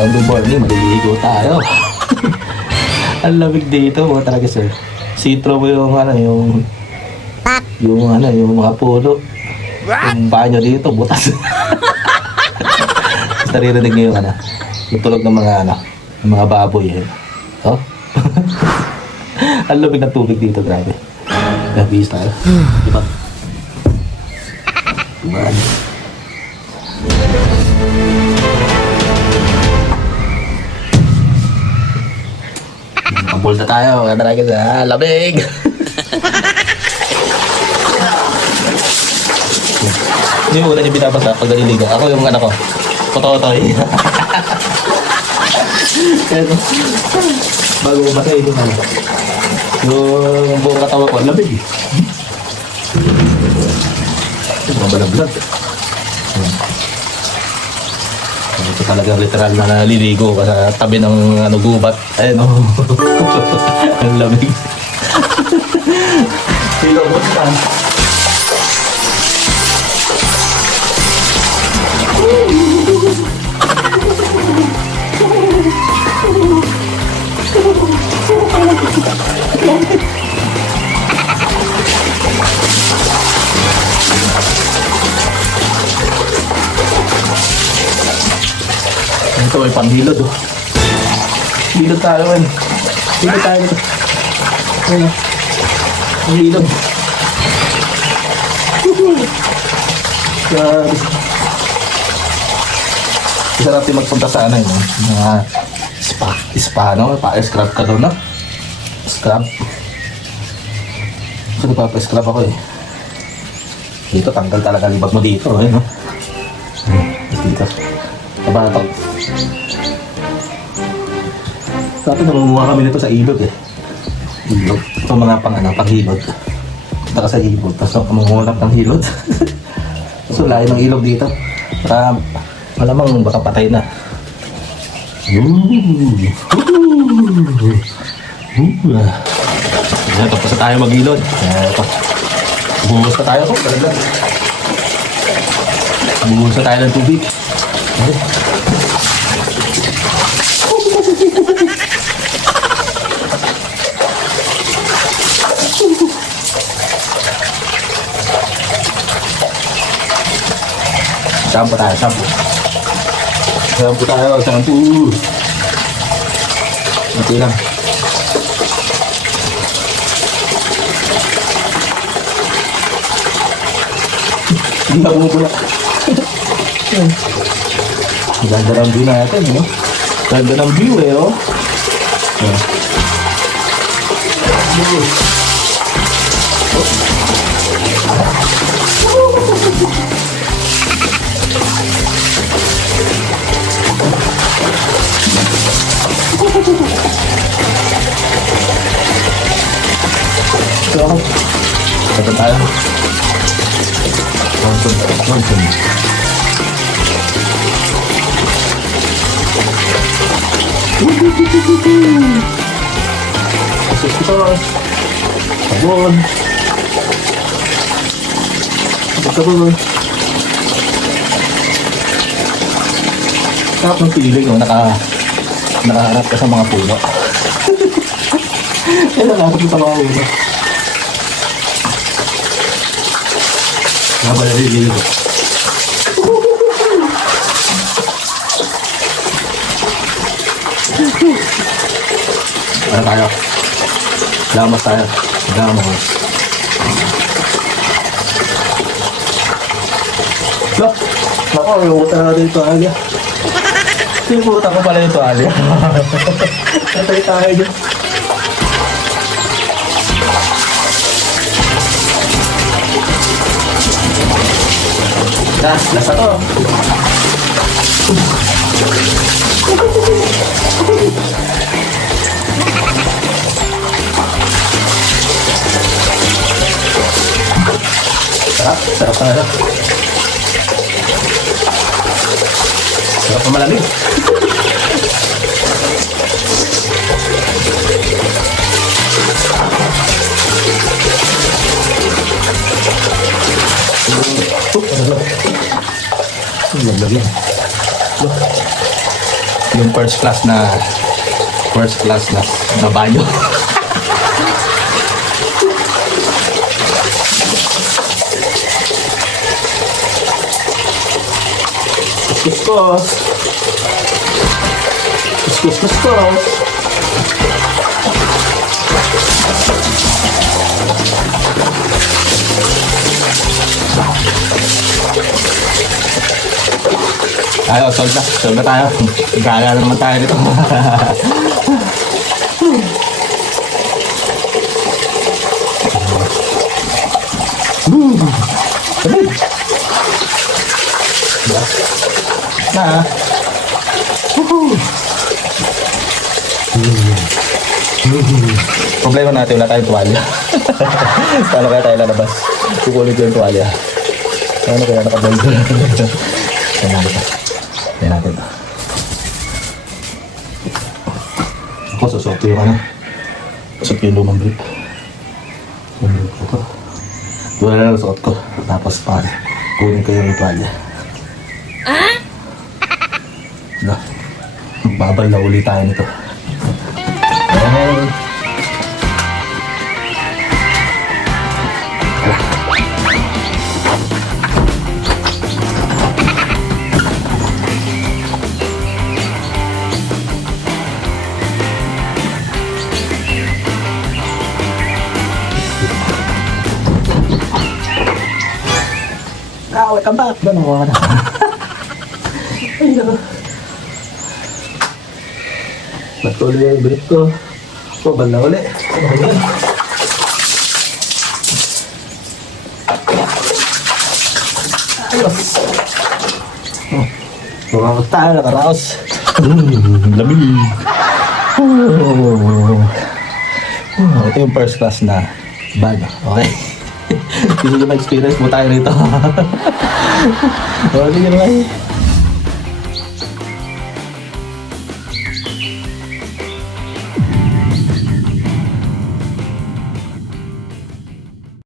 Good morning, maliligo tayo. Ang lamig dito, mga talaga sir. Sitro mo yung ano, yung mga puno. Yung banyo dito, butas. Tapos naririnig niyo yung ano, yung tulog ng mga ano, ng mga baboy. Oh? Ang lamig ng tubig dito, grabe. Nabihis tayo. Diba? Diba? Kampul na tayo, mga talaga sa lamig. Hindi mo una niyo binabasa pag naliligo. Ako yung anak ko. Totoy. Kaya bago ko matay yung ano. Yung buong katawa ko, lamig. Mga balaglag. Ito talaga literal na naliligo ka sa tabi ng ano, gubat. Ayun o. Ang lamig. Hello, what's that? Ito ay panghilod oh. Hilod tayo man. Hilod tayo nito. Ayun oh. Ang hilod. Sarap din magpunta sa ano yun. Mga spa no? Pa-scrub ka doon no? Scrub. Kasi nagpapa-scrub ako eh. Dito tanggal talaga libat mo dito. Ayun no? Dito. Kabatok. Dati namumuha kami nito sa ilog eh. Ilog. Ito mga panghilod. Punta ka sa ilog. Tapos mamumuhanap ng hilod. So layo ng ilog dito. Para malamang baka patay na. Ito pa sa tayo mag-ilod. Ito. Buhos na tayo. Buhos na tayo ng tubig. Shampoo tayo, shampoo. Shampoo tayo, shampoo. Mati lang. Hindi na bumubulak. Ganda ng view natin, no? Ganda ng view, eh, oh. So, ito tayo. Monson. Sus, sabon. Sabon. Sarap ng feeling, no? Nakaharap ka sa mga puno. Nakaharap ka sa mga puno. Napa na rin dito. Ano tayo? Lamas tayo. Lamas. Look! Nako, iuutan natin ito alya. Iuutan ko pala ito alya. Natay tayo dyan. Lasa to. Sarap talaga. Sarap pa malamig. Laglag yan. Yung first class na banyo. Kuskus. Kuskus. Ayo, solve na tayo. Gala naman tayo dito. Sabay. Na. Problema natin, wala tayong tuwalya. Paano kaya tayo lalabas? Kukulit yung tuwalya. Paano kaya nakabold? Ayan natin ito. Ayan natin ito. Ako, susot yung ano. Susot yung lumang brief. Yung brief ko ito. Wala na suot ko. Tapos pa, kunin ko yung tuwalya. Babal na uli tayo nito. Ayan. Welcome back. Doon ako na. Ay, naman. Patuloy yung brief ko. Bal na uli. Ayos. Tumakot tayo, nakaraos. Lamig. Ito yung first class na bag. Okay. Gusto nyo ma-experience mo tayo rito. Okay, yun lang.